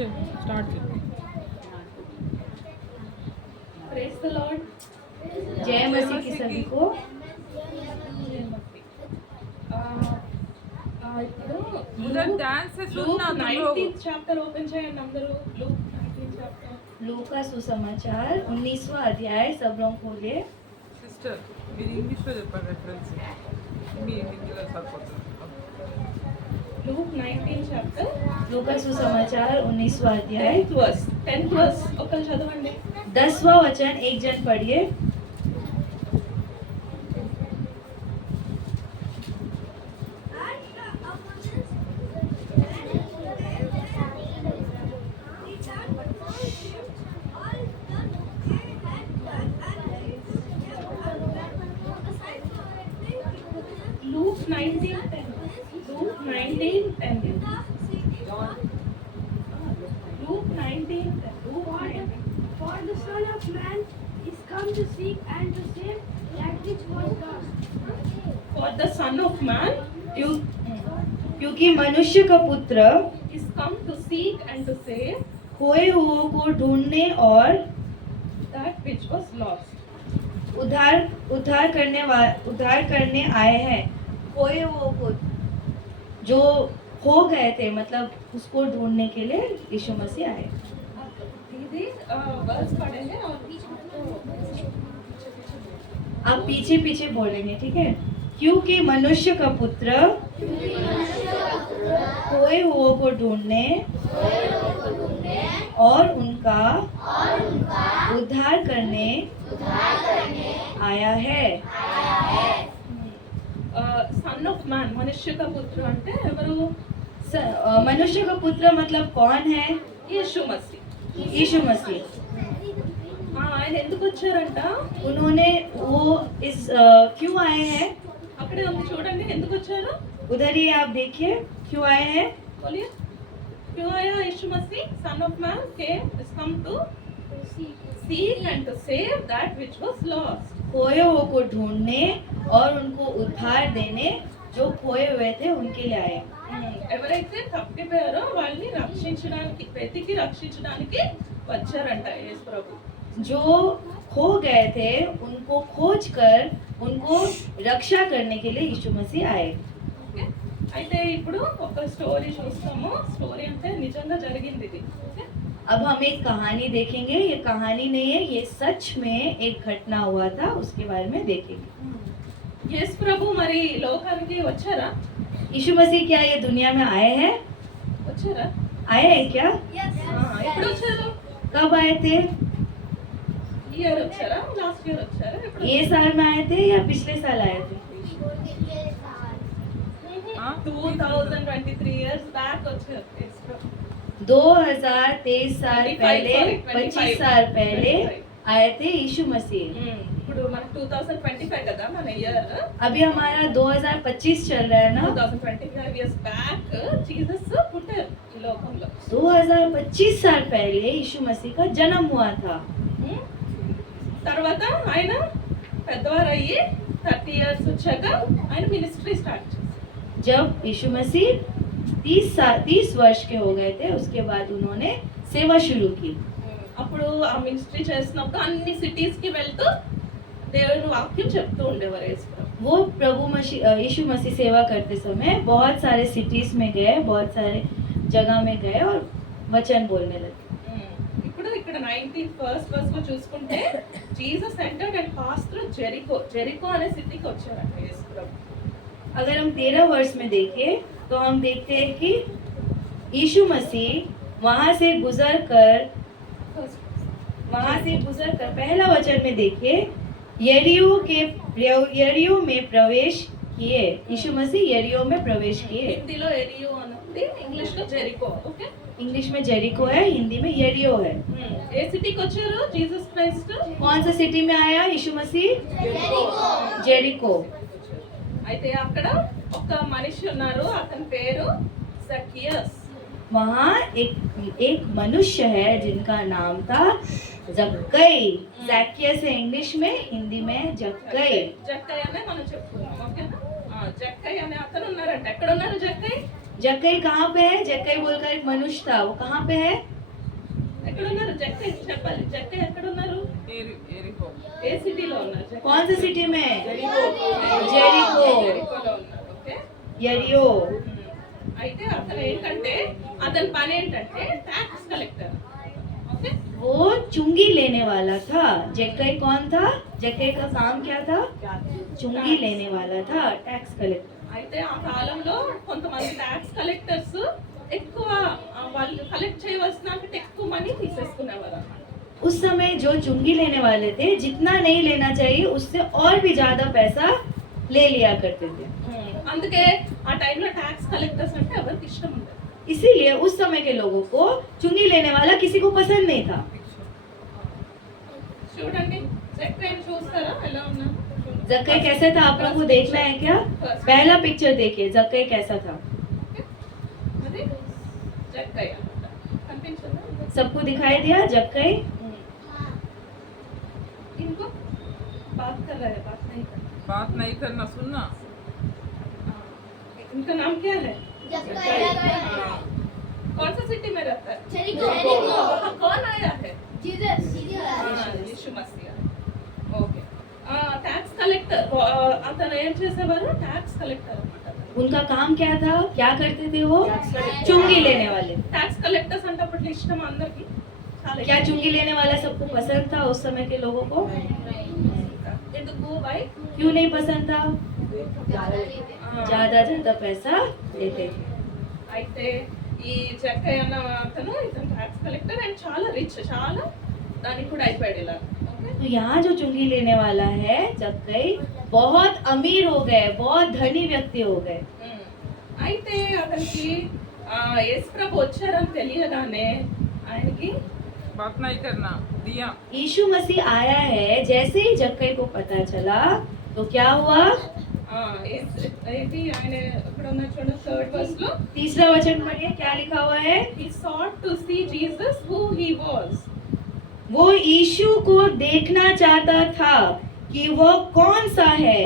Start कर। Praise the Lord. जय मसीह की सभी को। ఇప్పుడు उधर ध्यान से सुनना तुम लोग। 19th చాప్టర్ ఓపెన్ చేయండి అందరూ। Luke 19th chapter. लूका सुसमाचार 19वां अध्याय सब लोग खोलिए। सिस्टर మీరు ఇంగ్లీష్ లో చెప్పండి రెఫరెన్స్, మీ హిందీలో సరిపోతుంది। లూక్ 19th చాప్టర్ लूका सुसमाचार 19वां अध्याय 10th verse ఒకరు చదవండి। 10वां वचन एक जन पढ़िए। Luke 19:10. Luke 19:10. Luke 19:10. For the Son of Man is come to seek and to save that which was lost. For the Son of Man क्यों- क्योंकि मनुष्य का पुत्र is come to seek and to save खोए हुओं को ढूंढने और that which was lost. उद्धार करने आए हैं। खोए हुओं को जो खो गए थे, मतलब उसको ढूंढने के लिए यीशु मसीह आए। दीदी वर्स पढ़ेंगे और आप पीछे पीछे बोलेंगे, ठीक है? क्योंकि मनुष्य का पुत्र खोए हुओं को ढूंढने और उनका उद्धार करने आया है। सन ऑफ मैन मनुष्य का पुत्र అంటే ఎవరు? मनुष्य का पुत्र मतलब कौन है? యేసు మసీహ్। यीशु मसीह। ఆయన ఎందుకు వచ్చారంట? उन्होंने वो इस क्यों आए हैं? అక్కడే ఉంది చూడండి ఎందుకు వచ్చారు। उधर ही आप देखिए क्यों आए हैं। बोलिए क्यों आया Yeshu Masih? Son of man came is come to seek and to save that which was lost. खोए हुए को ढूंढने और उनको उद्धार देने, जो खोए हुए थे उनके लिए आए। ఎవరైతే తప్పిపోయారో వాళ్ళని రక్షించడానికి వెతికి రక్షించడానికి వచ్చారంట యేసు ప్రభు। जो खो गए थे उनको खोज कर उनको रक्षा करने के लिए यीशु मसीह आए। ఓకే, అయితే ఇప్పుడు ఒక స్టోరీ చూస్తాము। స్టోరీ అంటే నిజంగా జరిగింది ఇది। ఓకే, अब हम एक कहानी देखेंगे। ये कहानी नहीं है, ये सच में एक घटना हुआ था, उसके बारे में देखेंगे। యేసు ప్రభు మరి లోకానికి వచ్చారా? यीशु मसीह क्या ये दुनिया में आए हैं? వచ్చారా? आए हैं क्या? ఎప్పుడు వచ్చారు? कब आए थे? ఈ ఇయర్ వచ్చారా? లాస్ట్ ఇయర్ వచ్చారా? ఎప్పుడు? ये साल में आए थे या पिछले साल आए थे? 2023 इयर्स बैक వచ్చారు యేసు ప్రభు। 2023 साल 25 पहले, sorry, 25 साल पहले 25 आए थे यीशु मसीह। ఇప్పుడు మన 2025 కదా మన ఇయర్। अभी हमारा 2025 चल रहा है ना। 2025 ఇయర్స్ బ్యాక్ జీసస్ పుట్టారు ఈ లోకంలో। 2025 साल पहले यीशु मसीह का जन्म हुआ था। తర్వాత ఆయన పెద్దవారు అయ్యి 30 ఇయర్స్ వచ్చాక ఆయన మినిస్ట్రీ స్టార్ట్ చేశారు। जब यीशु मसीह 30 वर्ष के हो गए थे, उसके बाद उन्होंने सेवा शुरू की। అప్పుడు ఆ మినిస్ట్రీ చేసినప్పుడు అన్ని సిటీస్ కి వెళ్తూ దేవుని వాక్యం చెప్తూ ఉండేవారు యేసు ప్రభు। वो यीशु मसीह सेवा करते समय बहुत सारे सिटीज में गए, बहुत सारे जगह में गए और वचन बोलने लगे। ఇప్పుడు ఇక్కడ 91st వర్స్ లో చూసుకుంటే Jesus entered and pass through Jericho. Jericho అనే సిటీకి వచ్చారంట యేసు ప్రభు। अगर हम 13 वर्ष में देखें तो हम देखते हैं कि यीशु मसीह वहां से गुजर कर पहला वचन में देखिए यरीहो में प्रवेश किए। यीशु मसीह यरीहो में प्रवेश किए। హిందీలో ఎరియో అని ఉంది, ఇంగ్లీష్ లో జెరికో। ఓకే, इंग्लिश में जेरिको है, हिंदी में यरीहो है। ఏ సిటీకి వచ్చారు జీసస్ క్రైస్ట్? कौन सा सिटी में आया यीशु मसीह? जेरिको। అయితే అక్కడ ఒక మనిషి ఉన్నారు, అతని పేరు జక్కియస్। वहाँ एक मनुष्य है जिनका नाम था जक्कई। जक्कियस है इंग्लिश में, हिंदी में जक्कई। జక్కయ్య అనే మనం చెప్పుకున్నాం। ఓకేనా? జక్కయ్య అనే అతను ఉన్నారంట। ఎక్కడ ఉన్నారు జక్కయ్య? जक्कई कहाँ पे है? जक्कई बोलकर एक मनुष्य था, वो कहाँ पे है? ఎక్కడున్నారు జక్కయ్య చెప్పాలి జక్కయ్య ఎక్కడున్నారు एरिको ఏ సిటీలో ఉన్నారు జక్కయ్య? कौन सी सिटी में? जेरिको जेरिको, జెరికోలో ఉన్నారు ఓకే यरियो। అయితే అతను ఏంటంటే అతని పని ఏంటంటే ట్యాక్స్ కలెక్టర్ ఓకే वो चुंगी लेने वाला था। जक्कई कौन था? जक्कई का काम क्या था? चुंगी लेने वाला था, टैक्स कलेक्टर। అయితే ఆ కాలంలో కొంతమంది ట్యాక్స్ కలెక్టర్స్ ఎక్కువ వాళ్ళు కలెక్ట్ చేయవలసిన ఎక్కువ మనీ తీసేసుకునేవారు అన్నమాట उस समय जो चुंगी लेने वाले थे, जितना नहीं लेना चाहिए उससे और भी ज्यादा पैसा ले लिया करते थे। అందుకే ఆ టైంలో ట్యాక్స్ కలెక్టర్స్ అంటే ఎవరికి ఇష్టం ఉండదు इसीलिए उस समय के लोगों को चुंगी लेने वाला किसी को पसंद नहीं था। చూడండి జక్కయ్యని చూస్తారా ఎలా ఉన్నారు जक्कई कैसा था? आप लोगों को देखना है क्या? पहला पिक्चर देखिए, जक्कई कैसा था? అది జక్కయ్య కనిపించిందా सबको दिखाई दिया जक्कई? इनको बात कर रहा है बात नहीं कर बात नहीं करना सुनना इनका नाम क्या है जक्कई। कौन सा सिटी में रहता है जेरिको। वहाँ कौन आया है जीसस। यीशु मसीह ఓకే ట్యాక్స్ కలెక్టర్ అతను ఏం చేసేవారు ట్యాక్స్ కలెక్టర్ అన్నమాట उनका काम क्या था? क्या करते थे वो? चुंगी लेने वाले। ట్యాక్స్ కలెక్టర్స్ అంటే అప్పట్లో ఇష్టం అందరికి చాలా क्या चुंगी लेने वाला सबको पसंद था उस समय के लोगों को? ఎందుకు వై क्यों नहीं पसंद था? ज्यादा ज्यादा पैसा लेते थे। అయితే ఈ జక్కయ్య అన్న అతను ఇతను ట్యాక్స్ కలెక్టర్ అండ్ చాలా రిచ్ చాలా దానికి కూడా అయిపోయాడు ఇలా ఓకే तो यहाँ जो चुंगी लेने वाला है जक्कई, बहुत अमीर हो गए, बहुत धनी व्यक्ति हो गए। అయితే అతనికి యేసు ప్రభు వచ్చారని తెలియగానే ఆయనకి बात नहीं करना दिया यीशु मसीह आया है, जैसे ही जक्कई को पता चला तो क्या हुआ? ఏంటి ఆయన ఇక్కడ ఉన్న చూడండి థర్డ్ వర్స్ లో तीसरा वचन पढ़िए, क्या लिखा हुआ है? he sought to see Jesus who he was वो यीशु को देखना चाहता था कि वो कौन सा है।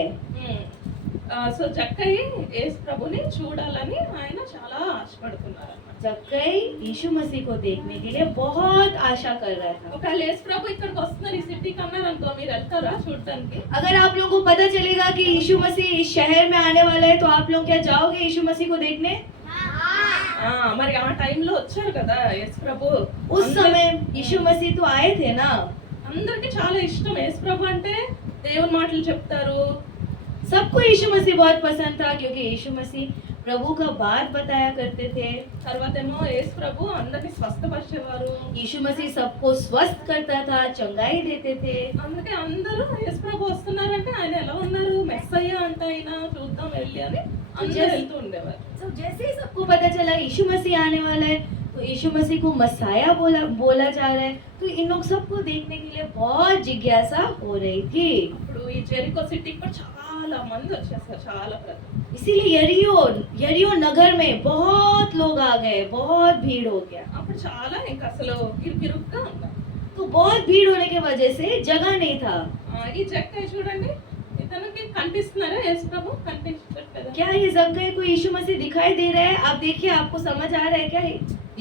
సో జక్కయ్య యేసు ప్రభుని చూడాలని ఆయన చాలా ఆశపడుతున్నారు అన్నమాట जक्कई यीशु मसीह को देखने के लिए बहुत आशा कर रहा था। ఒకవేళ యేసు ప్రభు ఇక్కడికి వస్తున్నారు ఈ సిటీకి అన్నారు అనుకో మీరు వెళ్తారా చూడడానికి अगर आप लोगों को पता चलेगा कि यीशु मसीह इस शहर में आने वाला है तो आप लोग क्या जाओगे यीशु मसीह को देखने? మరి ఆ టైంలో వచ్చారు కదా యేసు ప్రభు उस समय यीशु मसीह तो आए थे ना। అందరికి చాలా ఇష్టం యేసు ప్రభు అంటే దేవుని మాటలు చెప్తారు सबको यीशु मसीह बहुत पसंद था क्योंकि यीशु मसीह प्रभु का बात बताया करते थे। తర్వాత ఏమో యేసు ప్రభు అందరిని స్వస్థపరిచేవారు यीशु मसीह सबको स्वस्थ करता था, चंगाई देते थे। అందుకే అందరూ యేసు ప్రభు వస్తున్నారంటే ఆయన ఎలా ఉన్నారు మెస్సయ్య అంటే ఆయన చూద్దాం వెళ్ళి అని అందరూ వెళ్తూ ఉండేవారు तो जैसे ही सबको पता चला यीशु मसीह आने वाला है तो यीशु मसीह को मसाया बोला जा रहा है, तो इन लोग सबको देखने के लिए बहुत जिज्ञासा हो रही थी। ఇప్పుడు ఈ జెరికో సిటీకి కూడా చాలా మంది వచ్చేస్తారు చాలా ప్రజలు इसीलिए यरियो नगर में बहुत लोग आ गए, बहुत भीड़ हो गया। అప్పుడు చాలా ఇంకా అసలు కిరుకిరుగ్గా ఉన్నారు तो बहुत भीड़ होने की वजह से जगह नहीं था। ఈ జక్కయ్య చూడండి ఇతనికి కనిపిస్తున్నారా యేసు ప్రభు కనిపించట్లేదా क्या ये जक्कई को यीशु मसीह दिखाई दे रहा है? आप देखिए, आपको समझ आ रहा है क्या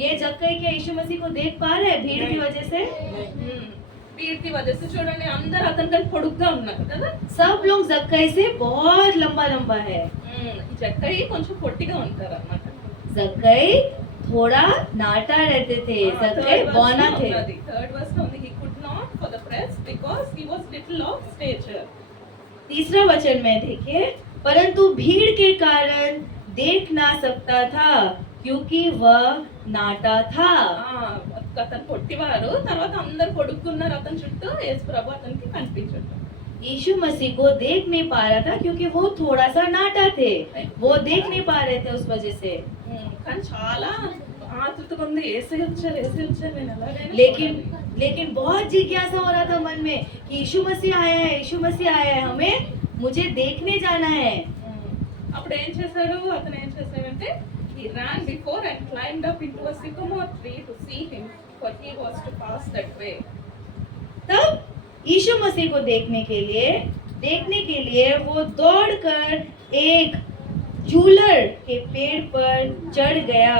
ये जक्कई क्या यीशु मसीह को देख पा रहा है भीड़ की वजह से? వీటికి వదిలేసి చూడండి అందరు అతనికంటే పొడుగ్గా ఉన్నారు కదా सब लोग जक्कई से बहुत लंबा लंबा है। ఈ జక్కయ్య కొంచెం పొట్టిగా ఉంటారు అన్నమాట जक्कई थोड़ा नाटा रहते थे, जक्कई बौना थे। థర్డ్ వర్స్ లో ఉంది he could not for the press because he was little of stature तीसरा वचन में देखिए, परंतु भीड़ के कारण देख ना सकता था क्योंकि वह नाटा था। అతను పొట్టివారు తర్వాత అందరు పొడుక్కున్నారు అతని చుట్టూ యేసు ప్రభు అతనికి కనిపించడు यीशु मसीह को देख नहीं पा रहा था क्योंकि वो थोड़ा सा नाटा थे, वो देख नहीं पा रहे थे उस वजह से। కానీ చాలా ఆతృతగా ఉంది ఏసై వచ్చారు నేను ఎలాగైనా लेकिन बहुत जिज्ञासा हो रहा था मन में कि यीशु मसीह आया है, यीशु मसीह आया है, हमें मुझे देखने जाना है। అప్పుడు ఏం చేశాడు అతను ఏం చేశాడంటే he ran before and climbed up into a sycamore tree to see him for he was to pass that way तब यीशु मसीह को देखने के लिए वो दौड़कर एक जूलर के पेड़ पर चढ़ गया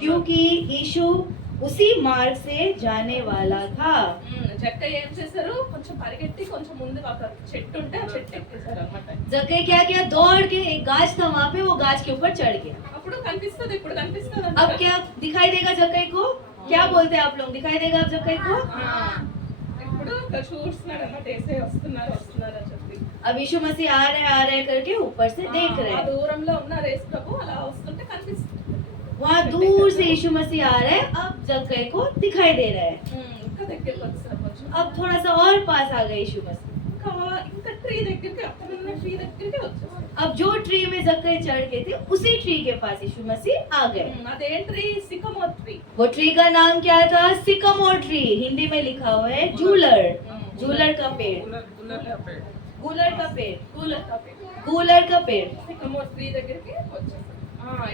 क्योंकि यीशु उसी मार्ग से जाने वाला था। జక్క ఏం చేశారు, కొంచెం పరిగెత్తి కొంచెం ముందు ఒక చెట్టు ఉంటే ఆ చెట్టు ఎక్కేశారు అనమాట. जक्कई क्या किया, दौड़ के एक गाछ था वहाँ पे, वो गाछ के ऊपर चढ़ गया। అప్పుడు కనిపిస్తుంది, ఇప్పుడు కనిపిస్తుంది अब क्या दिखाई देगा जक्कई को? क्या बोलते हैं आप लोग, दिखाई देगा अब जक्कई को? ఇప్పుడు ఇక్కడ చూస్తున్నాడు అన్నమాట, ఏసే వస్తున్నారు వస్తున్నారు అని చెప్పి. अब यीशु मसीह आ रहे करके ऊपर से देख रहे ఆ हैं। దూరంలో ఉన్నారు యేసు ప్రభు, అలా వస్తుంటే కనిపిస్తుంది. वहाँ दूर से यीशु मसीह आ रहे हैं, अब जक्कई को दिखाई दे रहे हैं। ఇంకా దగ్గరికి వచ్చారు కొంచెం. अब थोड़ा सा और पास आ गए यीशु मसीह। ఇంకా ట్రీ దగ్గరికి, అక్కడ ఉన్న ట్రీ దగ్గరికి వచ్చేసారు. अब जो ट्री में जक्कई चढ़ के थे उसी ट्री के पास यीशु मसीह आ गए। అదేం ట్రీ? సికమోర్ ట్రీ. वो ट्री का नाम क्या था? सिकमोर ट्री। हिंदी में लिखा हुआ है जूलर, जूलर का पेड़, गुलर का पेड़। गूलर का पेड़, కూలర్ కాపే. गूलर का पेड़। సికమోర్ ట్రీ దగ్గరికి వచ్చేసారు.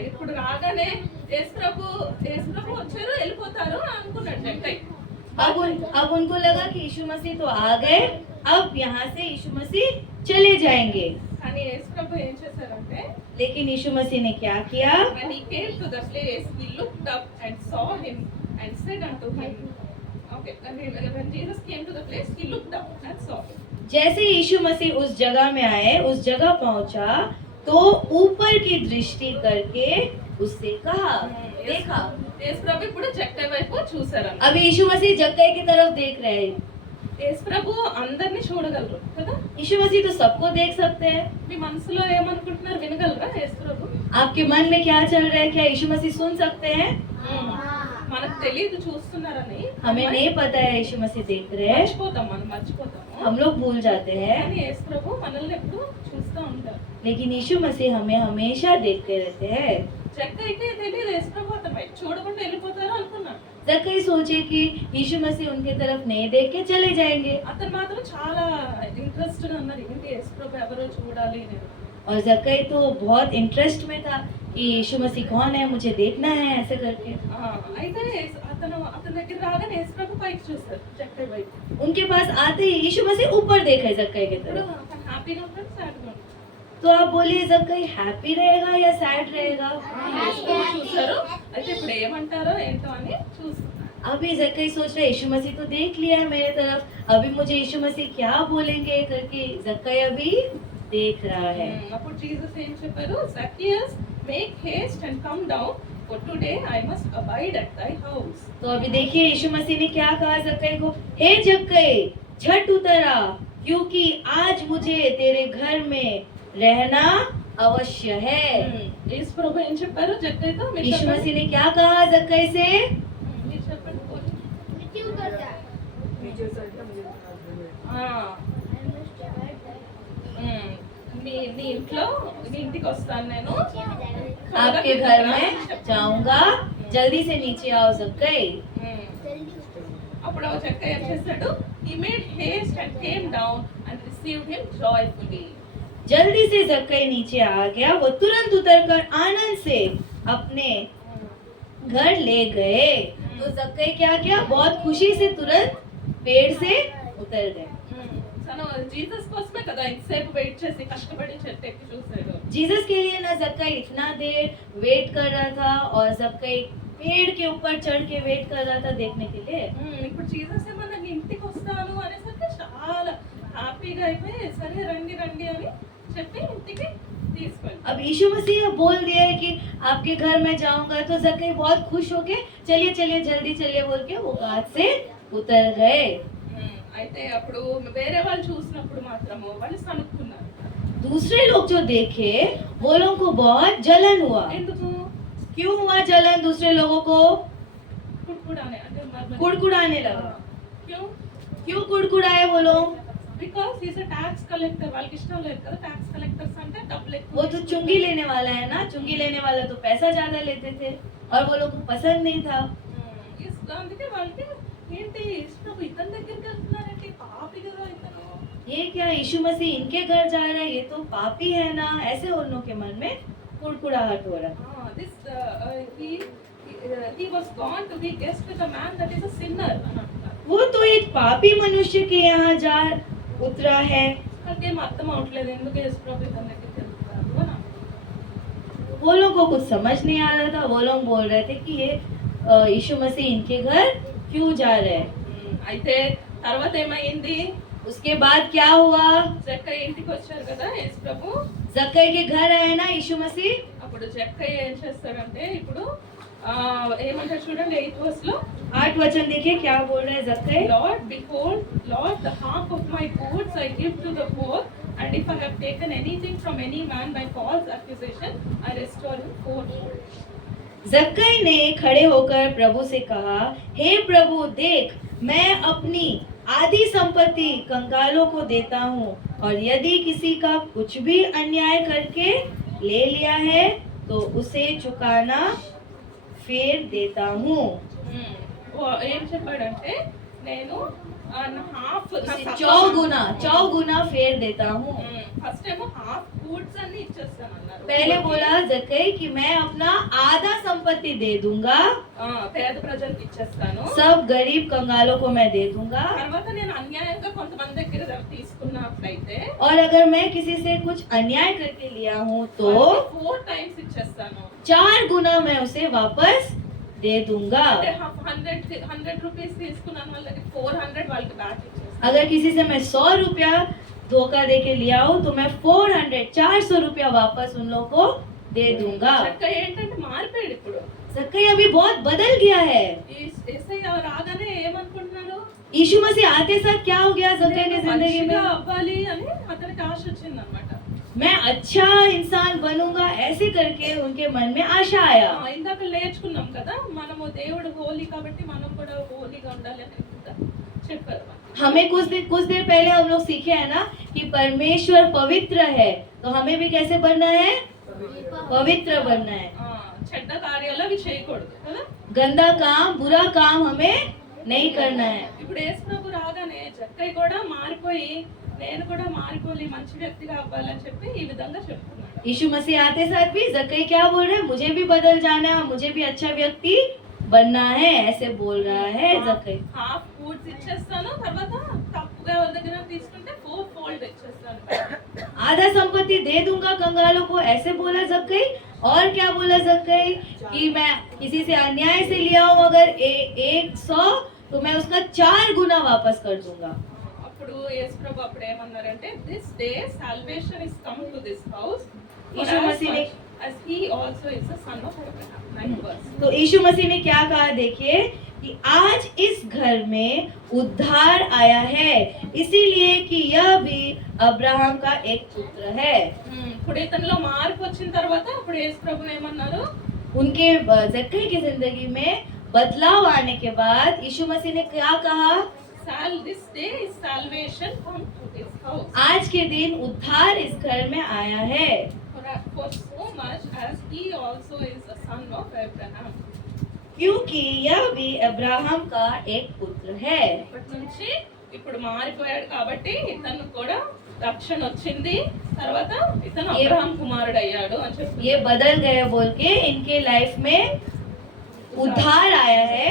ఇప్పుడు రాగానే యేసు ప్రభు వచ్చారు, వెళ్ళిపోతారు అని అనుకున్నాడు జక్కయ్య. अब उनको लगा कि यीशु मसीह तो आ गए, अब यहाँ से यीशु मसीह चले जाएंगे। కానీ యేసు ప్రభు ఏం చేశారంటే, लेकिन यीशु मसीह ने क्या किया? when he came to the place, he looked up and saw him and said unto him, okay, when Jesus came to the place, he looked up and saw him. जैसे यीशु मसीह उस जगह में आए, उस जगह पहुंचा तो ऊपर की दृष्टि करके उससे कहा, देखा। యేసు ప్రభు ఇప్పుడు జక్కయ్య వైపు చూశారన్న. अब यीशु मसीह जक्कई की तरफ देख रहे हैं। యేసు ప్రభు అందరినీ చూడగలరు కదా. यीशु मसीह तो सबको देख सकते हैं। మీ మనసులో ఏమనుకుంటున్నారు వినగలరా యేసు ప్రభు? आपके मन में क्या चल रहा है? क्या यीशु मसीह सुन सकते हैं? మనకు తెలియదు చూస్తున్నారని. हमें नहीं पता है यीशु मसीह देख रहे हैं, మర్చిపోతాం, మనం మర్చిపోతాము. हम लोग भूल जाते हैं। కానీ యేసు ప్రభు మనల్ని ఎప్పుడు చూస్తూ ఉంటారు. लेकिन यीशु मसीह हमें हमेशा देखते रहते हैं। జక్కయ్యకి తెలియదు యేసు ప్రభు అతను వైపు చూడకుండా వెళ్ళిపోతారు అనుకున్నాడు. जक्कई सोचे कि यीशु मसीह उनके तरफ नहीं देख के चले जाएंगे, అతను మాత్రం చాలా ఇంట్రెస్ట్ అన్నారు, ఏంటి యేసు ప్రభు ఎవరో చూడాలి నేను. और जक्कई तो बहुत इंटरेस्ट में था कि यीशु मसीह कौन है, मुझे देखना है, ऐसे करके। అయితే అతని దగ్గర రాగానే యేసు ప్రభు పైకి చూస్తారు జక్కయ్య వైపు. उनके पास आते ही यीशु मसीह ऊपर देखे जक्कई की ఇప్పుడు तरफ। అతను హ్యాపీగా ఉంటాడు, సాడ్గా ఉంటాడు. तो आप बोलिए जक्कई हैप्पी रहेगा या सैड रहेगा? యేసు ప్రభు చూస్తారు, అయితే ఇప్పుడు ఏమంటారో ఏంటో అని చూస్తున్నారు. अभी जक्कई सोच रहे यीशु मसीह तो देख लिया है मेरे तरफ, अभी मुझे यीशु मसीह क्या बोलेंगे करके जक्कई अभी देख रहा है। అప్పుడు జీసస్ ఏం చెప్పారు? Zacchaeus make haste and come down, for today I must abide at thy house. तो अभी देखिए यीशु मसीह ने क्या कहा जक्कई को, हे जक्कई झट उतर आ, क्योंकि आज मुझे तेरे घर में रहना अवश्य है। యేసు ప్రభు ఏం చెప్పారు జక్కయ్యతో? మీరు यीशु చెప్పండి. मसीह ने क्या कहा जक्कई से? మీరు చెప్పండి పోనీ. मृत्यु करता है। नीचे से आके मुझे हाथ में। మీ ఇంట్లో, మీ ఇంటికి వస్తాను నేను, आपके घर में जाऊंगा, जल्दी से नीचे आओ जक्कई। అప్పుడు ఆ జక్కయ్య ఏం చేశాడు? he made haste and came down and received him joyfully. जल्दी से जक्कई नीचे आ गया, वो तुरंत उतरकर आनंद से अपने घर ले गए। तो जक्कई क्या किया? बहुत खुशी से तुरंत पेड़ से उतर गए। తను జీసస్ కోసమే కదా ఇంతసేపు వెయిట్ చేసి కష్టపడి చెట్టు ఎక్కి చూసాడు. जीसस के लिए ना जक्कई इतना देर वेट कर रहा था, और जक्कई पेड़ के ऊपर चढ़ के वेट कर रहा था देखने के लिए। ఇప్పుడు జీసస్ ఏమన్నా నీ ఇంటికి వస్తాను అనేసరికి చాలా హ్యాపీగా అయిపోయి సరే రండి రండి అని చెప్పి ఇంటికి తీసుకెళ్ళి. अब यीशु मसीह बोल दिया है कि आपके घर में जाऊंगा, तो जक्कई बहुत खुश होके चलिए चलिए जल्दी चलिए बोल के वो गाछ से उतर गए। అయితే అప్పుడు వేరే వాళ్ళు చూసినప్పుడు మాత్రము వాళ్ళు సనుక్కున్నారు. दूसरे लोग जो देखे वो लोगों को बहुत जलन हुआ। ఎందుకు? क्यों हुआ जलन? दूसरे लोगों को కుడుకుడానే అంటే कुड़कुड़ाने लगा। क्यों कुड़कुड़ाए वो लोग? Because is a tax collector. వాళ్ళకి ఇష్టం లేదు కదా ట్యాక్స్ కలెక్టర్స్ అంటే డబ్బులు ఎక్కువ. वो तो चुंगी लेने वाला है ना, चुंगी लेने वाला तो पैसा ज्यादा लेते थे, और वो लोग को पसंद नहीं था। అందుకే వాళ్ళకి ఏంటి ఇష్టం ఇతని దగ్గరికి వెళ్తున్నారంటే పాపి కదా ఇతను. ये क्या यीशु मसीह इनके घर जा रहा है, ये तो पापी है ना, ऐसे उन लोगों के मन में कुड़कुड़ाहट हो रहा था। he was gone to be guest with a man that is a sinner అని అంటున్నారు. वो तो एक पापी मनुष्य के यहाँ जा उतरा है। నాకేం అర్థం అవట్లేదు ఎందుకు యేసు ప్రభు ఇతని దగ్గరికి వెళ్తున్నారు అని అంటున్నారు. वो लोग को कुछ समझ नहीं आ रहा था। वो लोग बोल रहे थे कि ये यीशु मसीह इनके घर क्यों जा रहे हैं। అయితే తర్వాత ఏమైంది? उसके बाद क्या हुआ? జక్కయ్య ఇంటికి వచ్చారు కదా యేసు ప్రభు. जक्कई के घर आए ना यीशु मसीह। అప్పుడు జక్కయ్య ఏం చేస్తాడంటే ఇప్పుడు ఏమంటారు చూడండి 8th verse లో 8 वचन देखिए क्या बोल रहे हैं जक्कई। Lord, behold, Lord, the half of my goods I give to the poor, and if I have taken anything from any man by false accusation, I restore him fourfold. जक्कई ने खड़े होकर प्रभु से कहा, हे प्रभु देख, मैं अपनी आधी संपत्ति कंगालों को देता हूँ, और यदि किसी का कुछ भी अन्याय करके ले लिया है तो उसे चुकाना फिर देता हूँ। ఏం చెప్పాడంటే నేను హాఫ్ चौगुना फेर देता हूँ। ఫస్ట్ ఏమో హాఫ్ గూడ్స్ అన్ని ఇచ్చేస్తాను అన్నారు. पहले बोला जक्कई कि मैं अपना आधा संपत्ति दे दूंगा, పేద ప్రజలకు ఇచ్చేస్తాను. सब गरीब कंगालों को मैं दे दूंगा। తర్వాత నేను అన్యాయంగా కొంతమంది దగ్గర తీసుకున్నట్లయితే और अगर मैं किसी से कुछ अन्याय करके लिया हूँ तो 4 times इచ్చేస్తాను. 4 गुना मैं उसे वापस दे दूंगा। అంటే 100 రూపీస్ తీసుకున్నాను వాళ్ళకి 400 వాళ్ళకి బ్యాక్ ఇచ్చేస్తాను. अगर किसी से मैं 100 रुपया धोखा दे के लिया हूँ तो मैं 400 रुपया वापस उन लोगों को दे दूंगा। చక్క ఏంటంటే మారిపోయాడు ఇప్పుడు. जक्कई अभी बहुत बदल गया है। ఈ యేసయ్య రాగానే ఏమనుకుంటున్నాడు? यीशु मसीह आते साथ क्या हो गया जक्कई की जिंदगी में? మంచిగా అవ్వాలి అని అతనికి ఆశ వచ్చిందన్నమాట. मैं अच्छा इंसान बनूंगा ऐसे करके उनके मन में आशा आया। ఇందాక నేర్చుకున్నాం కదా మనము దేవుడు హోలీ కాబట్టి మనం కూడా హోలీగా ఉండాలి అని చెప్పారు. हमें कुछ देर पहले हम लोग सीखे हैं ना कि परमेश्वर पवित्र है, तो हमें भी कैसे बनना है? पवित्र बनना है। చెడ్డ కార్యాలు అవి చేయకూడదు కదా. गंदा काम बुरा काम हमें नहीं करना है। ఇప్పుడు యేసు ప్రభు రాగానే జక్కయ్య కూడా మారిపోయి నేను కూడా మారిపోయి మంచి వ్యక్తిగా అవ్వాలని చెప్పి ఈ విధంగా చెప్తున్నాడు. यीशु मसीह आते साथ भी जक्कई क्या बोल रहे हैं? मुझे भी बदल जाना है, मुझे भी अच्छा व्यक्ति बनना है, ऐसे बोल रहा है जक्कई। హాఫ్ ఫుడ్స్ ఇచ్చేస్తాను, తర్వాత తప్పుగా ఎవరి దగ్గర తీసుకుంటే 4 fold ఇచ్చేస్తాను. आधा संपत्ति दे दूंगा कंगालों को, ऐसे बोला जक्कई। और क्या बोला जक्कई कि मैं किसी से अन्याय से लिया हूँ अगर 100 तो मैं उसका 4 गुना वापस कर दूंगा। అప్పుడు యేసు ప్రభు అప్పుడు ఏమన్నారంటే this day salvation is come to this house Yeshu Masih ने as he also is a son of Abraham. 9th verse. तो यीशु मसीह ने क्या कहा? देखिए कि आज इस घर में उद्धार आया है, इसीलिए कि यह भी अब्राहम का एक पुत्र है। ఇప్పుడు ఇతనిలో మార్పు వచ్చిన తర్వాత అప్పుడు యేసు ప్రభు ఏమన్నారు? उनके जक्कई की जिंदगी में बदलाव आने के बाद यीशु मसीह ने क्या कहा? This day is salvation come to this house. आज के दिन उद्धार इस घर में आया है। For so much as he also is a son of Abraham. क्योंकि यह भी अब्राहम का एक पुत्र है। ఇప్పటి నుంచి ఇప్పుడు మారిపోయాడు కాబట్టి ఇతను కూడా రక్షణ వచ్చింది, తర్వాత ఇతను అబ్రహాం కుమారుడు అయ్యాడు అని చెప్పి ये बदल गए बोल के इनके लाइफ में उद्धार आया है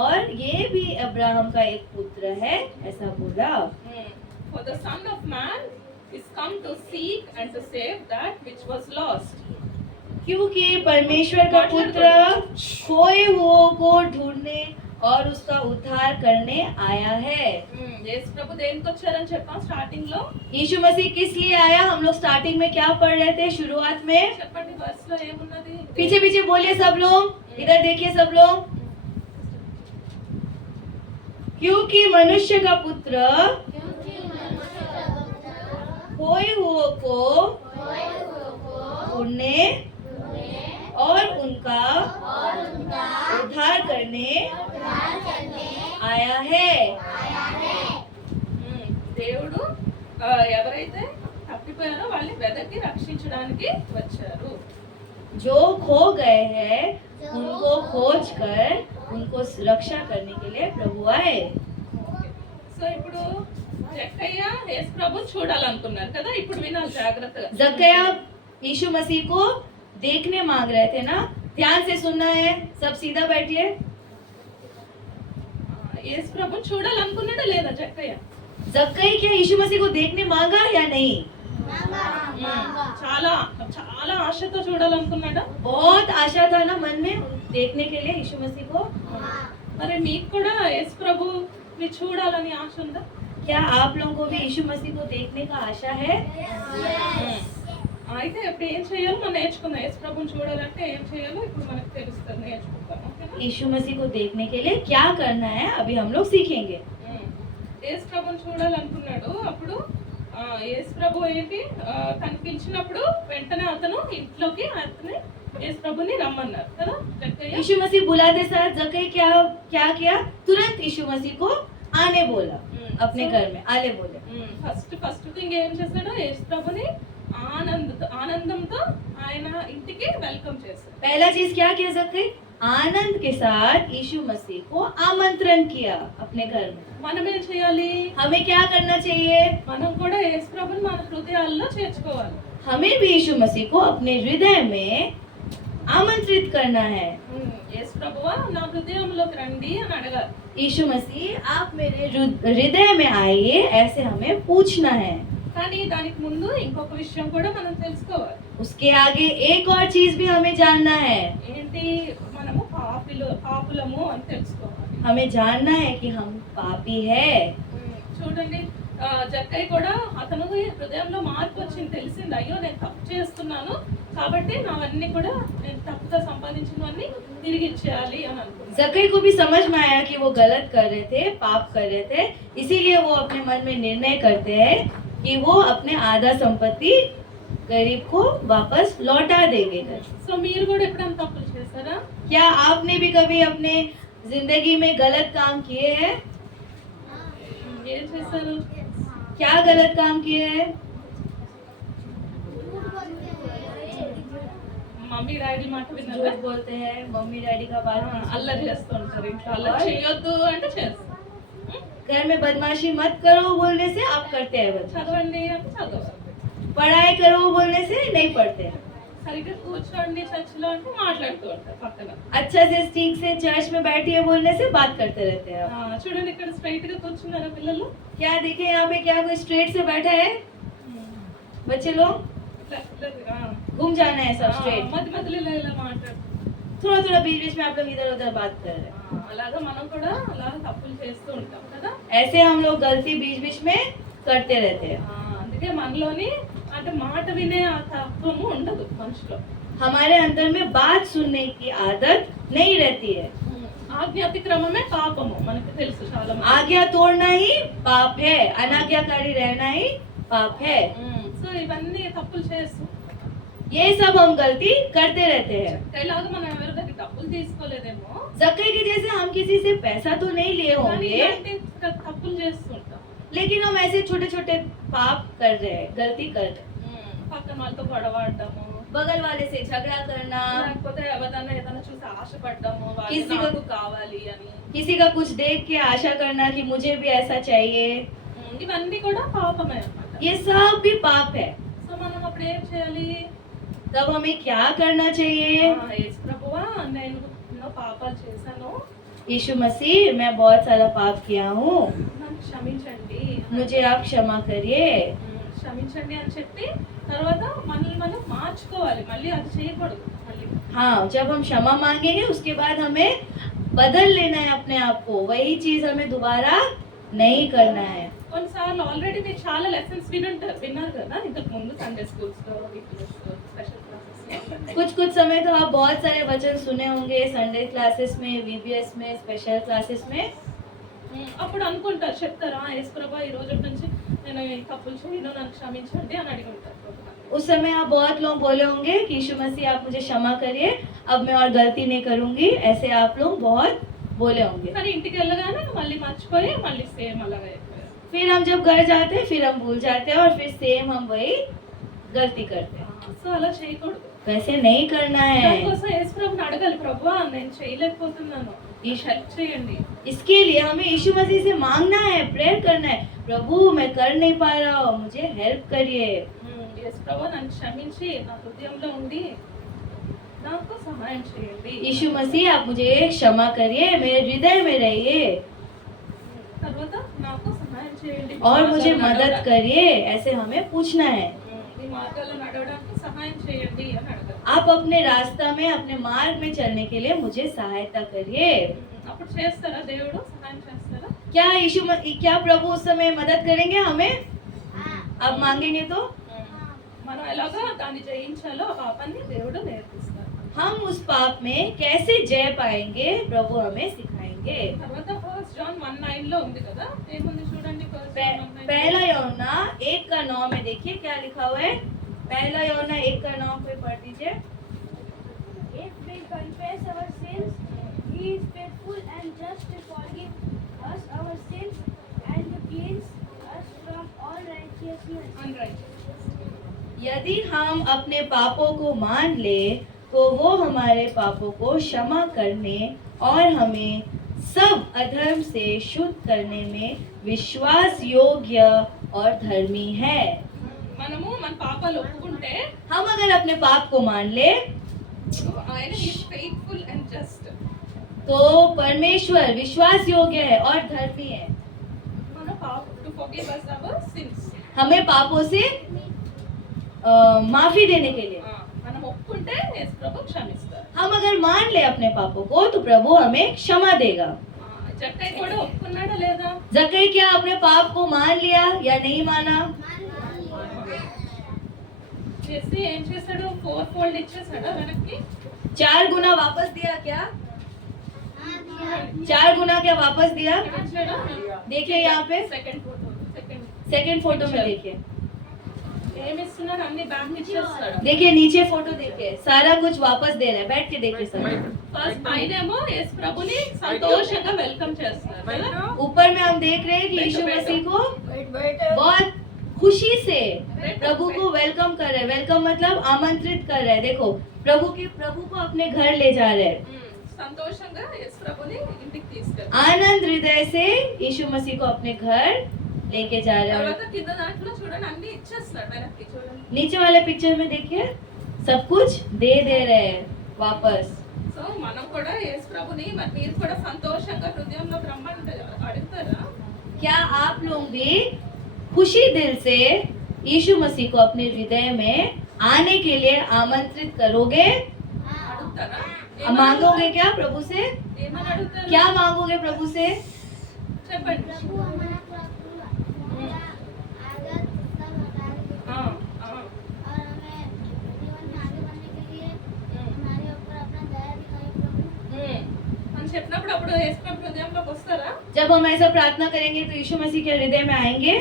और ये भी अब्राहम का एक पुत्र है, ऐसा बोला। For the son of man is come to seek and to save that which was lost. क्योंकि परमेश्वर का पुत्र खोए हुओं को ढूंढने और उसका उद्धार करने आया है। యేసు ప్రభు దేనికి వచ్చారని చెప్పాం స్టార్టింగ్ లో. यीशु मसीह किस लिए आया? हम लोग स्टार्टिंग में क्या पढ़ रहे थे शुरुआत में? చెప్పండి వర్స్ లో ఏమున్నది? पीछे पीछे बोलिए सब लोग, इधर देखिए सब लोग। क्योंकि मनुष्य का पुत्र खोए हुओं को ढूंढने और उनका उद्धार करने आया है। దేవుడు ఎవరైతే తప్పిపోయారో వాళ్ళని వెదకి రక్షించడానికి వచ్చారు. जो खो गए हैं उनको खोज कर उनको सुरक्षा करने के लिए प्रभु आए। సో ఇప్పుడు జక్కయ్య యేసు ప్రభు చూడాలనుకున్నారు కదా, ఇప్పుడు వినాలి జాగ్రత్తగా. जक्कैया यीशु मसीह को देखने मांग रहे थे ना, ध्यान से सुनना है, सब सीधा बैठिए। యేసు ప్రభు చూడాలనుకున్నాడా లేదా జక్కయ్య? जक्कई क्या यीशु मसीह को देखने मांगा या नहीं? చాలా చాలా చాలా ఆశతో చూడాలనుకున్నాడా? बहुत आशा था ना मन में देखने के लिए यीशु मसीह को। మరి మీకు కూడా యేసు ప్రభుని చూడాలని ఆశ ఉందా? क्या आप लोगों को भी यीशु मसीह को देखने का आशा है? అయితే ఇప్పుడు ఏం చేయాలో మనం నేర్చుకుందాం. యేసు ప్రభుని చూడాలంటే ఏం చేయాలో ఇప్పుడు మనకు తెలుస్తుంది, నేర్చుకుందాం. ఓకేనా? यीशु मसीह को देखने के लिए क्या करना है अभी हम लोग सीखेंगे। యేసు ప్రభుని చూడాలనుకున్నాడు. అప్పుడు యేసు ప్రభు ఏంటి తను పిలిచినప్పుడు వెంటనే అతను ఇంట్లోకి అతని యేసు ప్రభుని రమ్మన్నారు కదా. यीशु मसीह बुलाते साथ जक्कई क्या क्या किया? तुरंत यीशु मसीह को आने बोला, अपने घर में आने बोले। ఫస్ట్ థింగ్ ఏం చేశాడు? యేసు ప్రభుని ఆనందంతో ఆయన ఇంటికి వెల్కమ్ చేశాడు. पहला चीज क्या किया जक्कई? आनंद के साथ यीशु मसीह को आमंत्रण किया अपने घर में। మనం ఏం చేయాలి? हमें क्या करना चाहिए? మనం కూడా యేసు ప్రభుని మన హృదయాల్లో చేర్చుకోవాలి. हमें भी यीशु मसीह को अपने हृदय में आमंत्रित करना है। యేసు ప్రభువా నా హృదయంలోకి రండి అని అడగాలి. यीशु मसीह आप मेरे हृदय में आइए, ऐसे हमें पूछना है। కానీ దానికి ముందు ఇంకొక విషయం కూడా మనం తెలుసుకోవాలి. उसके आगे एक और चीज भी हमें जानना है। ఏంటి? మనము పాపులము అని తెలుసుకోవాలి. हमें जानना है कि हम पापी है। చూడండి జక్కయ్య కూడా అతను హృదయంలో మార్పు వచ్చింది, తెలిసింది. అయ్యో నేను తప్పు చేస్తున్నాను కాబట్టి నావన్నీ కూడా నేను తప్పుగా సంపాదించినవన్నీ తిరిగి ఇచ్చేయాలి అని అనుకున్నాను. जक्कई को भी समझ में आया कि वो गलत कर रहे थे, पाप कर रहे थे, इसीलिए वो अपने मन में निर्णय करते हैं कि वो अपने आधा संपत्ति गरीब को वापस लौटा देंगे। సో మీరు కూడా ఎప్పుడైనా తప్పులు చేశారా? क्या आपने भी कभी अपने जिंदगी में गलत काम किए हैं? ఏం చేశారు? क्या गलत काम किए हैं? మమ్మీ డాడీ మాట విన్నారా? झूठ बोलते हैं, मम्मी डैडी का बात नहीं అల్లరి చేస్తూ ఉంటారు ఇంట్లో. అల్లరి చేయొద్దు అంటే చేస్తారు. घर में बदमाशी मत करो बोलने से आप करते हैं बदमाशी। చదవండి అంటే చదవాలి. पढ़ाई करो बोलने से नहीं पढ़ते हैं। సరిగ్గా కూర్చోండి చర్చిలో అంటే మాట్లాడుతూ ఉంటారు పక్కన. अच्छा से ठीक से चर्च में बैठिए बोलने से बात करते रहते हैं। చూడండి ఇక్కడ స్ట్రైట్ గా కూర్చున్నారా పిల్లలు? क्या देखे यहाँ पे, क्या कोई स्ट्रेट से बैठा है? बच्चे लोग घूम जाना है सब स्ट्रेट। మధ్య మధ్యలో ఇలా మాట్లాడు. थोड़ा थोड़ा बीच बीच में आप लोग इधर उधर बात कर रहे हैं। అలాగా మనం కూడా అలా తప్పులు చేస్తూ ఉంటాం కదా. ऐसे हम लोग गलती बीच बीच में करते रहते हैं। అందుకే మనలోని అంటే మాట వినే ఆ తత్వము ఉండదు మనిషిలో. हमारे अंदर में बात सुनने की आदत नहीं रहती है। ఆజ్ఞ అతిక్రమమే పాపము మనకు తెలుసు చాలా మంది. आज्ञा तोड़ना ही पाप है, अनाज्ञाकारी रहना ही पाप है। సో ఇవన్నీ తప్పులు చేస్తూ ये सब हम गलती करते रहते हैं। ఇలాగా మనం ఎవరి దగ్గర డబ్బులు తీసుకోలేదేమో जक्कई के जैसे हम किसी से पैसा तो नहीं लिए కానీ होंगे, ఇలాంటి తప్పులు చేస్తుంటాం. लेकिन हम ऐसे छोटे छोटे पाप कर रहे हैं, गलती कर रहे हैं। పక్కన వాళ్ళతో గొడవడము, बगल वाले से झगड़ा करना, లేకపోతే ఎవరైనా ఏదైనా చూసి ఆశపడ్డము, వాళ్ళు किसी को- నాకు కావాలి అని. किसी का कुछ देख के आशा करना कि मुझे भी ऐसा चाहिए, ఇవన్నీ కూడా పాపమే అన్నమాట. ये सब भी पाप है। సో మనం అప్పుడు ఏం చేయాలి? तब हमें क्या करना चाहिए? యేసు ప్రభువా నేను ఎన్నో పాపాలు చేశాను, यीशु मसीह मैं बहुत सारा पाप किया हूँ, నన్ను క్షమించండి, मुझे आप क्षमा करिए। క్షమించండి అని చెప్పి తర్వాత మనల్ని మనం మార్చుకోవాలి. మళ్ళీ అది చేయకూడదు. మళ్ళీ हाँ, जब हम क्षमा मांगेंगे उसके बाद हमें बदल लेना है अपने आप को, वही चीज हमें दोबारा नहीं करना है। కొన్నిసార్లు ఆల్రెడీ మీరు చాలా లెసన్స్ విన్నారు కదా ఇంతకు ముందు సండే స్కూల్స్ లో, స్పెషల్ క్లాసెస్. कुछ समय तो आप बहुत सारे वचन सुने होंगे संडे क्लासेस में, VBS में, स्पेशल क्लासेस में। అప్పుడు అనుకుంటారు, చెప్తారా యేసు ప్రభా ఈ రోజు నుంచి నేను ఈ తప్పులు చేయను, నన్ను క్షమించండి అని అడిగి ఉంటారు. उस समय आप बहुत लोग बोले होंगे कि यीशु मसीह आप मुझे क्षमा करिए, अब मैं और गलती नहीं करूंगी, ऐसे आप लोग बहुत बोले होंगे। కానీ ఇంటికి వెళ్ళగానే మళ్ళీ మర్చిపోయి మళ్ళీ సేమ్ అలాగే అయిపోయారు. फिर हम जब घर जाते हैं फिर हम भूल जाते हैं और फिर सेम हम वही गलती करते हैं। సో అలా చేయకూడదు. वैसे नहीं करना है। దానికోసం యేసు ప్రభుని అడగాలి, ప్రభువా నేను చేయలేకపోతున్నాను, ఈ హెల్ప్ చేయండి. इसके लिए हमें यीशु मसीह से मांगना है, प्रेयर करना है, प्रभु मैं कर नहीं पा रहा हूँ, मुझे हेल्प करिए। యేసు ప్రభువా నన్ను క్షమించి నా హృదయంలో ఉండి నాకు సహాయం చేయండి. यीशु मसीह आप मुझे क्षमा करिए, मेरे हृदय में रहिए తర్వాత నాకు సహాయం చేయండి और मुझे मदद करिए, ऐसे हमें पूछना है। ఈ మార్గాల్లో నడవడానికి సహాయం చేయండి అని అడగాలి. आप अपने रास्ता में अपने मार्ग में चलने के लिए मुझे सहायता करिए. అప్పుడు చేస్తారా దేవుడు సహాయం చేస్తారా? क्या प्रभु उस समय मदद करेंगे हमें? आप मांगेंगे तो మనం ఎలాగో దాన్ని జయించాలో ఆ పాపాన్ని దేవుడు నేర్పిస్తారు. हम उस पाप में कैसे जय पाएंगे प्रभु हमें सिखाएंगे. తర్వాత 1 జాన్ 1:9 లో ఉంది కదా, ఏముంది చూడండి. 1 జాన్ 1:9 पहला यूहन्ना 1:9 में देखिए क्या लिखा हुआ है. पहला यूहन्ना 1:9 पे पढ़ दीजिए. If we confess our sins, He is faithful and just to forgive us our sins and to cleanse us from all righteousness. यदि हम अपने पापों को मान ले तो वो हमारे पापों को क्षमा करने और हमें सब अधर्म से शुद्ध करने में विश्वास योग्य और धर्मी है. మనము మన పాపాలు ఒప్పుకుంటే हम अगर अपने पाप को मान ले ఆయన ఫెయిత్ఫుల్ అండ్ జస్ట్. तो परमेश्वर विश्वास योग्य है और धर्मी है. మన పాప to forgive us our sins. हमें पापों से माफी देने के लिए మనం ఒప్పుకుంటే యేసు ప్రభు క్షమిస్తారు. हम अगर मान ले अपने पापों को तो प्रभु हमें क्षमा देगा. జక్కయ్య కూడా ఒప్పుకున్నాడా లేదా? जक्कई क्या अपने पाप को मान लिया या नहीं माना? చేసి ఏం చేశాడు? 4 ఫోల్డ్ ఇచ్చేసాడా వెనక్కి? 4 गुना वापस दिया क्या? 4 गुना क्या वापस दिया? देखिए यहाँ पे सेकंड फोटो में देखिए. ఏమి ఇస్తున్నాడు? అన్ని బ్యాంక్ ఇచ్చేస్తాడు. देखिए नीचे फोटो देखिए, सारा कुछ वापस दे रहा है. बैठ के देखिए सब. ఫస్ట్ పైనేమో యేసు ప్రభుని సంతోషంగా వెల్కమ్ చేస్తున్నారు కదా. ऊपर में हम देख रहे हैं कि यीशु मसीह को बहुत खुशी से प्रभु को वेलकम कर रहे हैं. वेलकम मतलब आमंत्रित कर रहे हैं. देखो प्रभु को अपने घर ले जा रहे हैं. సంతోషంగా యేసు ప్రభుని ఇంటికి తీసుకెళ్తారు. आनंद हृदय से यीशु मसीह को अपने घर लेके जा रहे हैं. తర్వాత కింద దాంట్లో చూడండి అన్ని ఇచ్చేస్తాడు వెనక్కి. చూడండి नीचे वाले पिक्चर में देखिए सब कुछ दे रहे हैं वापस. సో మనం కూడా యేసు ప్రభుని మరి మీరు కూడా సంతోషంగా హృదయంలోకి రమ్మని అడుగుతారా? क्या आप लोग भी खुशी दिल से यीशु मसीह को अपने हृदय में आने के लिए आमंत्रित करोगे? అడుగుతారా? मांगोगे क्या प्रभु से? ఏమని అడుగుతారు? क्या मांगोगे प्रभु से? చెప్పండి. प्रभु हमारा पूरा आदत सब हटा दीजिए ఆ, ఆ, और हमें जीवन में आगे बढ़ने के लिए हमारे ऊपर अपना दया दिखाइए प्रभु. అని చెప్పినప్పుడు అప్పుడు యేసు ప్రభు హృదయంలోకి వస్తారా? जब हम ऐसा प्रार्थना करेंगे तो यीशु मसीह के हृदय में आएंगे.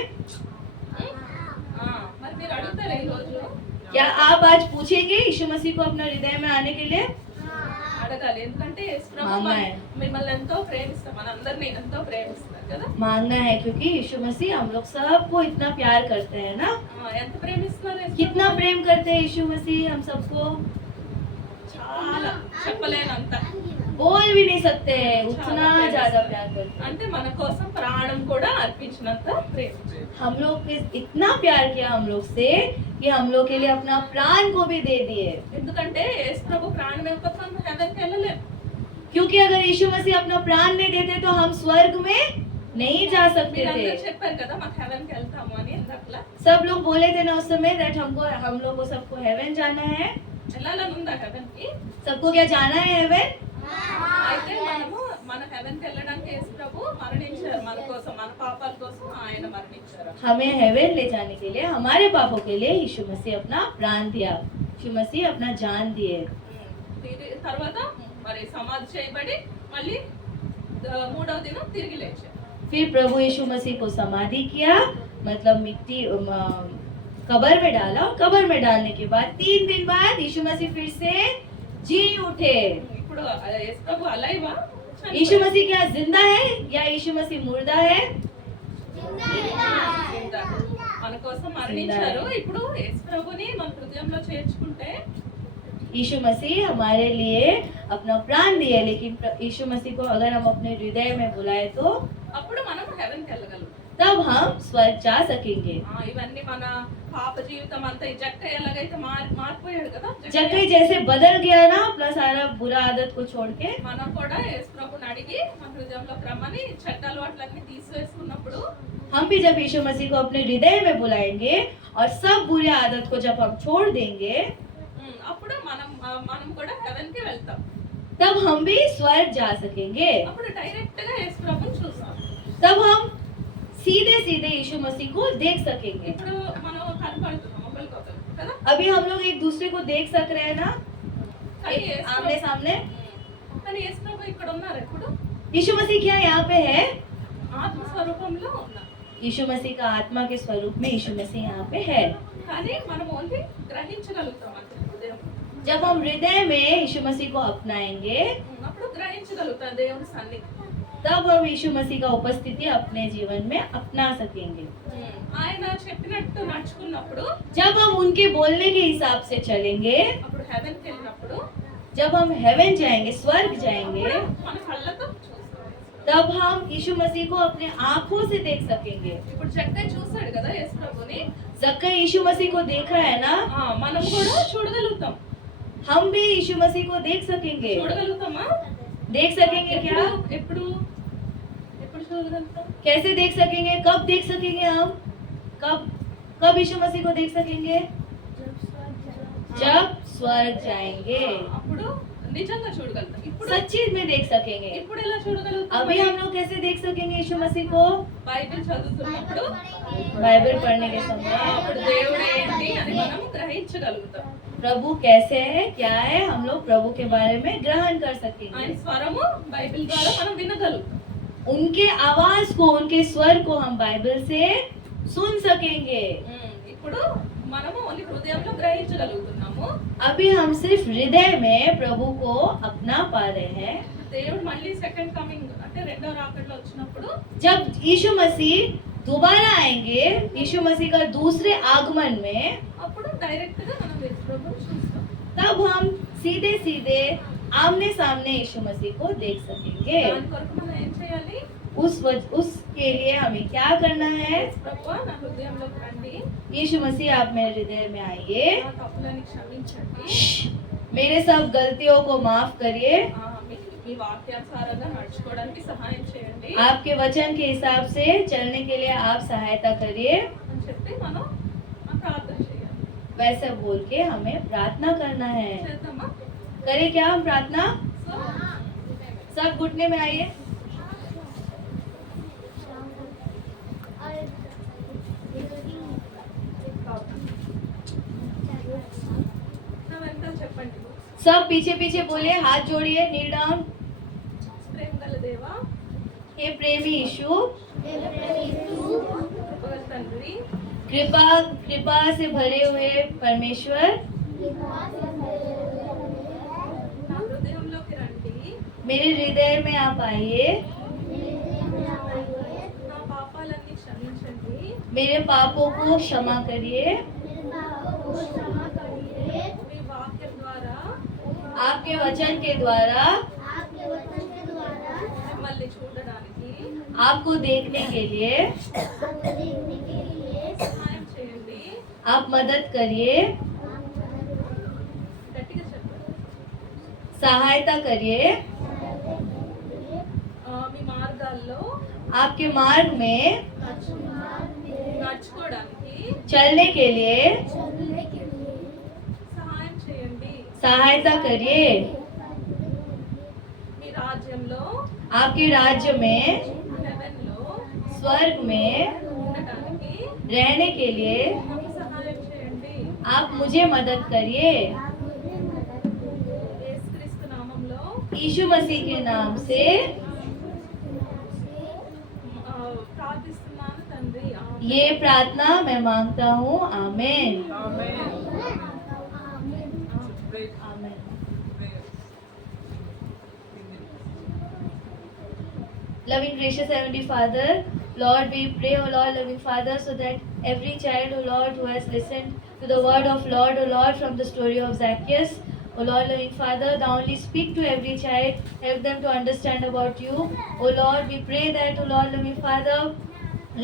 మరి మీరు అడుగుతారా ఈ రోజు? क्या आप आज पूछेंगे यीशु मसीह को अपना हृदय में आने के लिए? అడగాలి. ఎందుకంటే యేసు ప్రభు మాంగా హై. మిమ్మల్ని ఎంతో ప్రేమిస్తారు, మనందరినీ ఎంతో ప్రేమిస్తారు కదా. मांगना है क्योंकि यीशु मसीह हम लोग सबको इतना प्यार करते हैं ना. ఎంత ప్రేమిస్తున్నారు యేసు कितना ప్రభు? प्रेम करते हैं यीशु मसीह हम सबको. చాలా చెప్పలేనంత. बोल भी नहीं सकते हैं उतना ज्यादा प्यार करते हैं. అంటే మన కోసం ప్రాణం కూడా అర్పించినంత ప్రేమ. हम लोग के इतना प्यार किया हम लोग से कि हम लोग के लिए अपना प्राण को भी दे दिए. ఎందుకంటే యేసు ప్రభు ప్రాణం ఇవ్వకపోతే మనం హెవెన్కి వెళ్ళలేం. क्योंकि अगर यीशु मसीह अपना प्राण नहीं देते तो हम स्वर्ग में नहीं जा सकते మీరు అందరూ थे. చెప్పారు కదా మనం హెవెన్కి వెళ్తాము అని. ఎందుకలా सब लोग बोले थे ना उस समय दैट हम लोग को सबको हेवन जाना है. వెళ్ళాలని ఉందా హెవెన్కి? सबको क्या जाना है हेवन? అయితే మనము మన హెవెన్కి వెళ్ళడానికి యేసు ప్రభు మరణించారు మన కోసం, మన పాపాల కోసం ఆయన మరణించారు. हमें हेवन ले जाने के लिए हमारे पापों के लिए यीशु मसीह अपना प्राण दिया. यीशु मसीह अपना जान दिए. తర్వాత మరి సమాధి చేయబడి మళ్ళీ మూడవ దినం తిరిగి లేచారు. फिर प्रभु यीशु मसीह को समाधि किया, मतलब मिट्टी कब्र में डाला. और कब्र में डालने के बाद 3 दिन बाद यीशु मसीह फिर से जी उठे. ఇప్పుడు యేసు ప్రభు అలైవా? यीशु मसीह क्या जिंदा है या यीशु मसीह मुर्दा है? జిందా. మన కోసం మరణించారు. ఇప్పుడు యేసు ప్రభుని మన హృదయంలో చేర్చుకుంటే यीशु मसीह हमारे लिए अपना प्राण दिए, लेकिन यीशु मसीह को अगर हम अपने हृदय में बुलाए तो అప్పుడు మనం హెవెన్కి వెళ్ళగలం. तब हम स्वर्ग जा सकेंगे. ఇవన్నీ మన పాప జీవితం అంతా ఈ జక్క ఎలాగైతే మారిపోయాడు కదా. जक्कई जैसे बदल गया ना अपना सारा बुरा आदत को छोड़ के, మనం కూడా యేసు ప్రభుని అడిగి మన హృదయంలో రమ్మని చెడ్డ అలవాట్లన్నీ తీసివేసుకున్నప్పుడు हम भी जब यीशु मसीह को अपने हृदय में बुलाएंगे और सब बुरे आदत को जब हम छोड़ देंगे అప్పుడు మనం కూడా హెవెన్ కి వెళ్తాం. तब हम भी स्वर्ग जा सकेंगे. అప్పుడు డైరెక్ట్ గా యేసు ప్రభుని చూస్తాం. तब हम सीधे सीधे यीशु मसीह को देख सकेंगे. ఇప్పుడు మనం కనపడుతున్నాం ఒకరికొకరు కదా. अभी हम लोग एक दूसरे को देख सक रहे हैं ना, కానీ యేసు आमने सामने. కానీ యేసు ప్రభు ఇక్కడ ఉన్నారు. ఎప్పుడు यीशु मसीह क्या यहाँ पे है? ఆత్మ స్వరూపంలో ఉన్నారు. यीशु मसीह का आत्मा के स्वरूप में यीशु मसीह यहाँ पे है. కానీ మనం ఓన్లీ గ్రహించగలుగుతాం అంతే హృదయం. जब हम हृदय में यीशु मसीह को अपनाएंगे అప్పుడు గ్రహించగలుగుతాం దేవుని సన్నిధి. तब हम यीशु मसीह का उपस्थिति अपने जीवन में अपना सकेंगे. ఆయన చెప్పినట్టు నడుచుకున్నప్పుడు जब हम उनके बोलने के हिसाब से चलेंगे, అప్పుడు హెవెన్ కి వెళ్ళినప్పుడు जब हम हेवन जाएंगे, स्वर्ग जाएंगे, మన కళ్ళతో చూస్తాం. तब हम यीशु मसीह को अपने आंखों से देख सकेंगे. ఇప్పుడు చక్కగా చూసాడు కదా యేసు ప్రభుని. जक्कई यीशु मसीह को देखा है ना, మనం కూడా చూడగలుగుతాం. हम भी यीशु मसीह को देख सकेंगे. చూడగలుగుతామా? देख सकेंगे क्या? ఎప్పుడు ఎప్పుడు చూడగలుగుతాం? कैसे देख सकेंगे? कब देख सकेंगे हम? कब कब यीशु मसीह को देख सकेंगे? जब स्वर्ग जाएंगे, అప్పుడు నిజంగా చూడగలుగుతాం. ఇప్పుడు सच्ची में देख सकेंगे. ఇప్పుడు ఎలా చూడగలుగుతాం? अभी हम लोग कैसे देख सकेंगे यीशु मसीह को? బైబిల్ చదువుతున్నప్పుడు बाइबल पढ़ने के समय అప్పుడు దేవుడు ఏంటి అని మనం గ్రహించగలుగుతాం. प्रभु कैसे है, क्या है, हम लोग प्रभु के बारे में ग्रहण कर ఆయన सकेंगे. స్వరము బైబిల్ ద్వారా మనం వినగలుగుతాం. उनके आवाज को, उनके स्वर को हम बाइबल से सुन सकेंगे. ఇప్పుడు మనము ఓన్లీ హృదయంలో గ్రహించగలుగుతున్నాము. अभी हम सिर्फ हृदय में प्रभु को अपना पा रहे हैं. దేవుడు మళ్ళీ సెకండ్ కమింగ్ అంటే రెండో రాకడలో వచ్చినప్పుడు जब यीशु मसीह दोबारा आएंगे, यीशु मसीह का दूसरे आगमन में, అప్పుడు డైరెక్ట్ గా మనం యేసు ప్రభుని చూస్తాం. तब हम सीधे सीधे आमने सामने यीशु मसीह को देख सकेंगे. దాని కొరకు మనం ఏం చేయాలి? उसके लिए हमें क्या करना है? యేసు ప్రభువా నా హృదయంలోకి రండి. यीशु मसीह आप मेरे हृदय में आइए. నా తప్పులని క్షమించండి. मेरे सब गलतियों को माफ करिए. మీ వాక్యానుసారంగా నడుచుకోవడానికి సహాయం చేయండి आपके वचन के हिसाब से चलने के लिए आप सहायता करिए. అని చెప్పి మనం ప్రార్థన చేయాలి. वैसे बोल के हमें प्रार्थना करना है. చేద్దామా? करें क्या हम प्रार्थना? సో सब घुटने में आइए. నా వెంట చెప్పండి. सब पीछे पीछे बोलिए, हाथ जोड़िए, नील डाउन. ప్రేమ గల దేవా, हे प्रेमी यीशु, కృపగల తండ్రి, कृपा कृपा से भरे हुए परमेश्वर, నా హృదయంలోకి రండి. मेरे हृदय में आप आइए. నా పాపాలన్నీ క్షమించండి. मेरे पापों को क्षमा करिए. మీ వాక్యం ద్వారా आपके वचन के द्वारा మిమ్మల్ని చూడడానికి आपको देखने के लिए సహాయం చేయండి. आप मदद करिए, గట్టిగా చెప్పండి. सहायता करिए. మీ మార్గాల్లో आपके मार्ग में నడుచుకోవడానికి चलने के लिए సహాయం చేయండి. सहायता करिए. మీ రాజ్యంలో आपके राज्य में, హెవెన్లో स्वर्ग में ఉండటానికి रहने के लिए నాకు సహాయం చేయండి. आप मुझे मदद करिए. యేసుక్రీస్తు నామంలో यीशु मसीह के नाम से ప్రార్థిస్తున్నాను తండ్రి. ఆమేన్. ये प्रार्थना मैं मांगता हूँ. आमेन. Amen. Pray. Amen. Prayer. Loving, gracious Heavenly Father, Lord, we pray, O Lord, loving Father, so that every child, O Lord, who has listened to the word of Lord, O Lord, from the story of Zacchaeus, O Lord, loving Father, thou only speak to every child, help them to understand about you. O Lord, we pray that, O Lord, loving Father,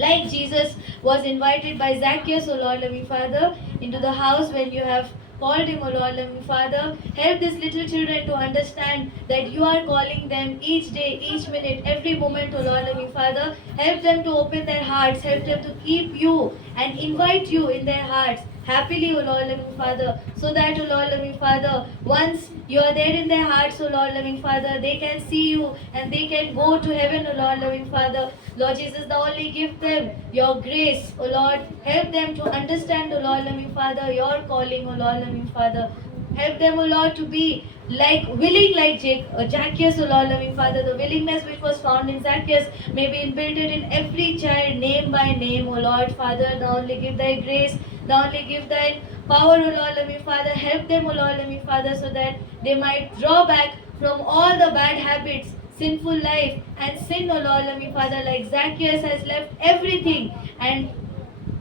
like Jesus was invited by Zacchaeus, O Lord, loving Father, into the house when you have called him, O Lord, loving Father. Help these little children to understand that you are calling them each day, each minute, every moment, O Lord, loving Father. Help them to open their hearts, help them to keep you and invite you in their hearts happily, O Lord, loving Father, so that, O Lord, loving Father, once you are there in their hearts, O Lord, loving Father, they can see you and they can go to heaven, O Lord, loving Father. Lord Jesus, the only give them your grace, O Lord. Help them to understand, O Lord, loving Father, your calling, O Lord, loving Father. Help them, O Lord, to be willing like Zacchaeus, O Lord, loving Father. The willingness which was found in Zacchaeus may be inbuilt in every child, name by name, O Lord, Father. Thou only give thy grace, thou only give thy power, O Lord, loving Father. Help them, O Lord, loving Father, so that they might draw back from all the bad habits, sinful life and sin, O Lord, loving Father. Like Zacchaeus has left everything and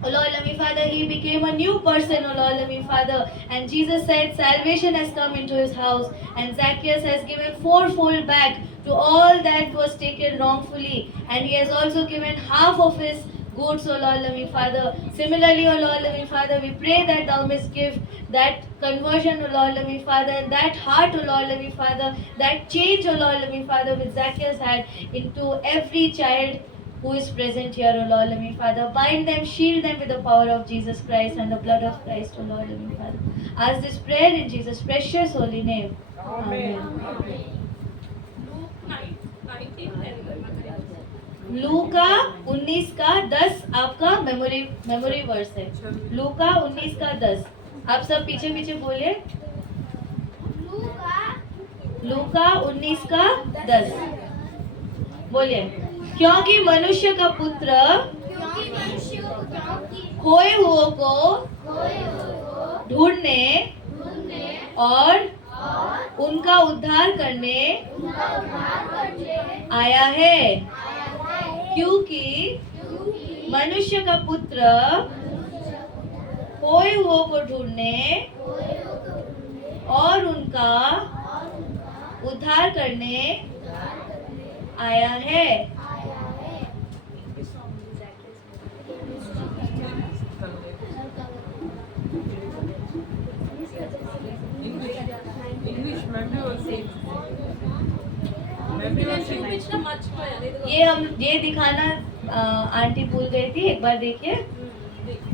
O Lord, loving Father, he became a new person, O Lord, loving Father. And Jesus said salvation has come into his house. And Zacchaeus has given fourfold back to all that was taken wrongfully. And he has also given half of his goods, O Lord, loving Father. Similarly, O Lord, loving Father, we pray that thou mayst give that conversion, O Lord, loving Father, and that heart, O Lord, loving Father, that change, O Lord, loving Father, which Zacchaeus had into every child who is present here, O Lord, loving Father. Bind them, shield them with the power of Jesus Christ and the blood of Christ, O Lord, loving Father. Ask this prayer in Jesus' precious holy name. Amen. लूका 19 का 10 आपका memory verse है. लूका 19 का 10. आप सब पीछे पीछे बोलिए. लूका 19 का 10 बोलिए. क्योंकि मनुष्य का पुत्र खोए हुओं को ढूंढने और उनका उद्धार करने आया है. क्योंकि मनुष्य का पुत्र खोए हुओं को ढूंढने और उनका उद्धार करने आया है. English memory was same. చూపించడం మర్చిపోయాను. ये दिखाना आंटी भूल गई थी. एक बार देखिए.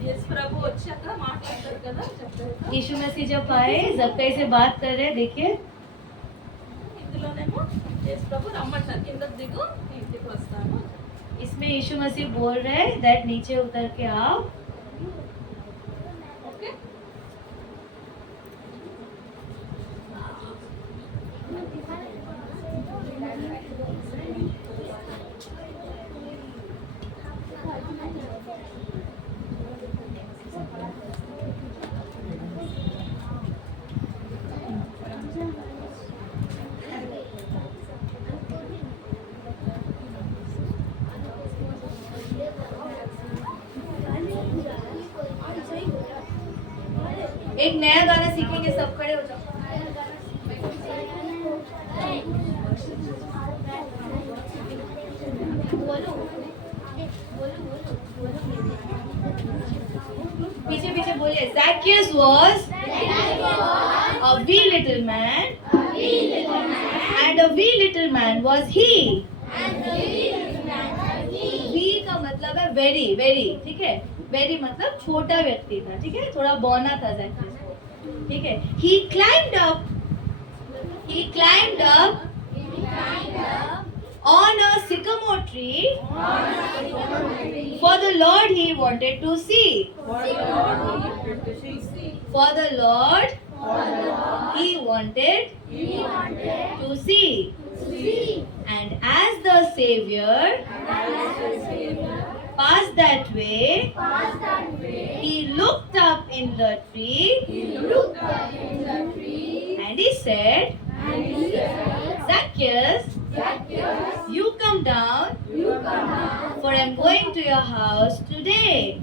యేసు ప్రభు వచ్చాక మాట్లాడతారు కదా, చెప్తారు. यीशु मसीह जब आए जक्कई से बात कर रहे, देखिए. ఇందులోనేమో యేసు ప్రభు రమ్మంటారు, కిందకు దిగు, ఇంటికి వస్తాను. इसमें यीशु मसीह बोल रहे दैट नीचे उतर के आओ. ఓకే. एक नया गाना सीखेंगे, सब खड़े हो जाओ. पीछे पीछे बोलिए. Zacchaeus was a wee little man, and a wee little man was he. Wee का मतलब है very very, ठीक है. वेरी मतलब छोटा व्यक्ति था, ठीक है, थोड़ा बौना था Zacchaeus, ठीक है. He climbed up on a sycamore tree for the Lord he wanted to see. For the Lord he wanted to see. And as the Savior passed that way, he looked up in the tree and he said, Zacchaeus, you come down, for I'm going to your house today.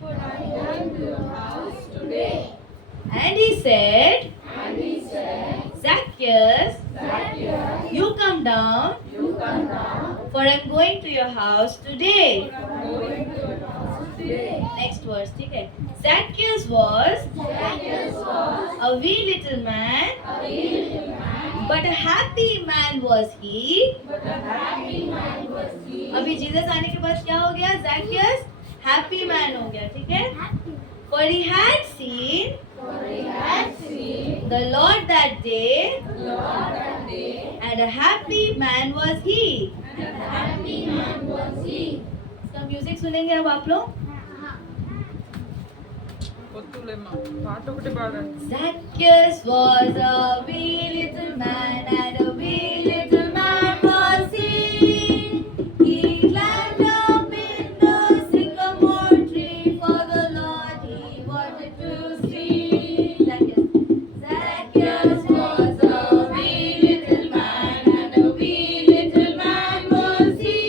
And he said, Zacchaeus, you come down, for I'm going to your house today. Next verse, ठीक है. Zacchaeus was a wee little man, but a happy man was he. अभी Jesus आने के बाद क्या हो गया? Zacchaeus happy man हो गया, ठीक है? For he had seen the Lord that day, and a happy man was he. इसका म्यूजिक सुनेंगे अब आप लोग. వద్దులేమ్మా పాట ఒకటి పాడండి. Zacchaeus was a wee little man, and a wee little man was he. He climbed up in the sycamore tree, for the Lord he wanted to see. Zacchaeus was a wee little man, and a wee little man was he.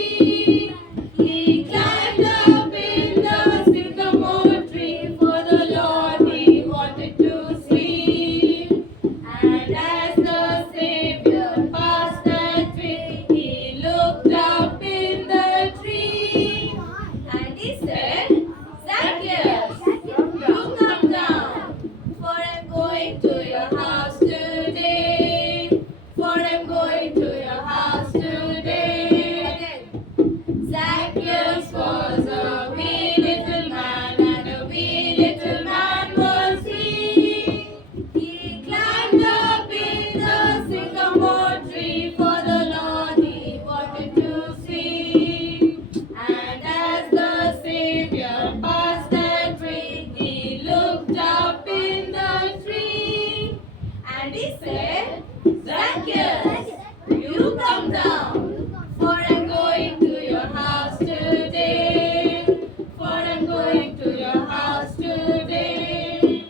He climbed up in the sycamore tree, for the Lord he wanted to see. And as the Savior passed that way, he looked up in the tree, and he said, Zacchaeus, you come down, for I'm going to your house today. For I'm going to your house today. Zacchaeus was a wee little man, and a wee little man was he. He climbed up in the sycamore tree, for the Lord he wanted to see. And as the Savior passed that way, he looked up in the tree, and he said, Zacchaeus, you come down, for I'm going to your house today. For I'm going to your house today.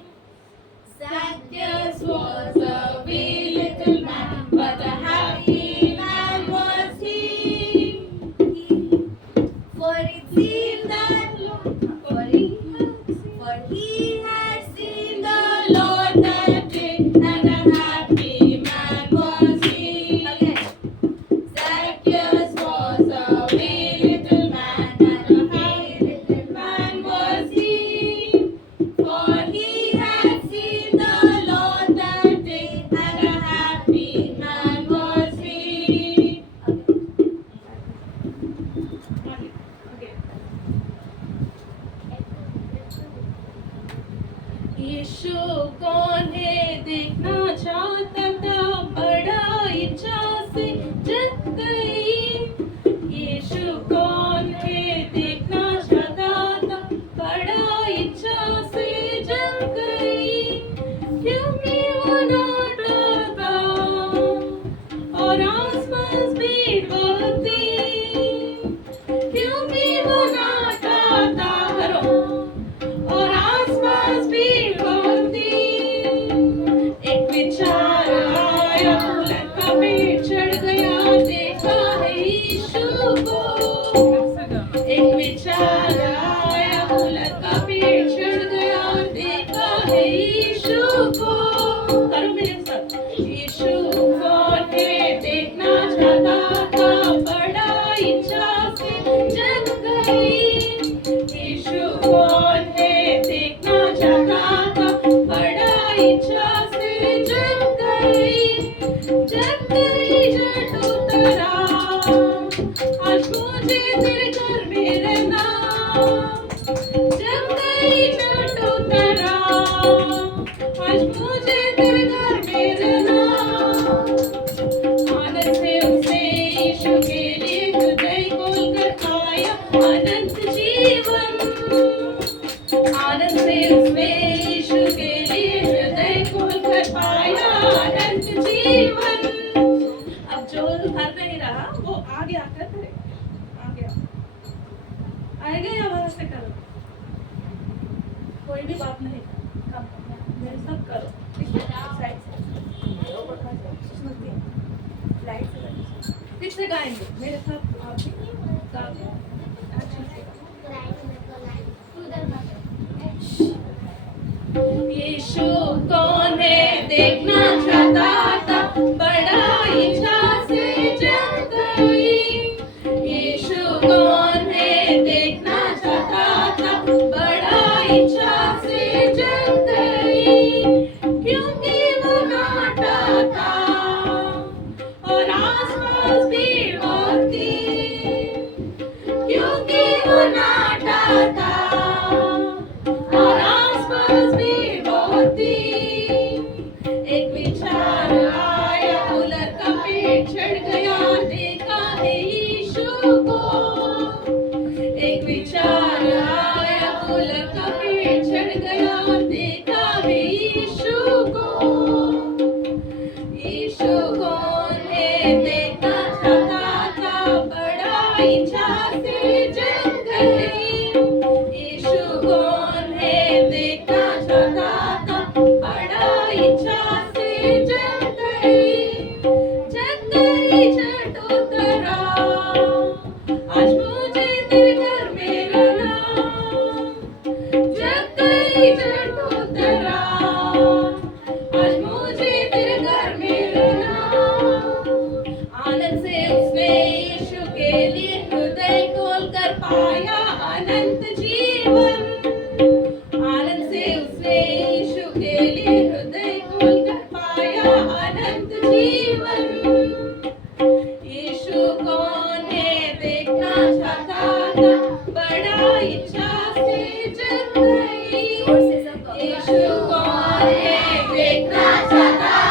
Zacchaeus was a wee little man, but a happy man was he. For it seemed that for he had seen the Lord that day, and a happy man was he. Zacchaeus was a wee little man, and a happy little man was he. For he had seen the Lord that day, and a happy man was he. यीशु कौन है देखना चाहता था, बड़ा इच्छा से जग गई. यीशु कौन है देखना चाहता था, बड़ा इच्छा से जग गई. क्योंकि वो लौटा था और आसपास भीड़ बहुत थी. क्योंकि वो लौटा था करो और आसपास भीड़ बहुत थी. एक विचार आया, फूलन का पेड़ चढ़ गया, देखा है यीशु को. एक विचार आया, फूलन का पेड़ चढ़ गया, देखा है यीशु को. करो मेरे साथ. यीशु कौन है देखना चाहता था, बड़ा इच्छा से जग गई. यीशु कौन है देखना चाहता था, बड़ा इच्छा से जग गई. जग गई जट उतरा, आज मुझे तेरे घर में रहना. जग गई जट उतरा, आज मुझे तेरे घर में रहना. आनंद से उसने यीशु के लिए हृदय खोल कर आया अनंत जीवन. आनंद से उसने यीशु के लिए हृदय खोल कर पाया अनंत जीवन. अब जो कर नहीं रहा वो आगे आकर करे. आगे आएगा या वहां से करो, कोई भी बात नहीं. मेरे साथ करो. साइड से फिर से गाएंगे मेरे साथ. आप भी गाओ. यीशु कौन है देखना चाहता था, बड़ा इच्छा से जग गई. यीशु कौन है देखना चाहता था, था और आसपास भीड़ बहुत थी। एक विचार आया, कूलर का पेट चढ़ गया, देखा है यीशु को। एक विचार आया, कूलर का पेट चढ़ गया, देखा है यीशु को। यीशु कौन है देखना चाहता था, बड़ा इच्छा से जग गई। यीशु कौन है देखना चाहता था, बड़ा इच्छा से जग गई। जग गई चटोतरा, आज मुझे तेरे घर में रहना। जग गई चटोतरा, आज मुझे तेरे घर में रहना। आनंद से उसने यीशु के लिए हृदय खोल कर पाया अनंत जीवन। आनंद से उसने यीशु के लिए हृदय खोल कर पाया अनंत जीवन। यीशु कौन है देखना चाहता था, बड़ा इच्छा से जग गई। यीशु कौन है देखना चाहता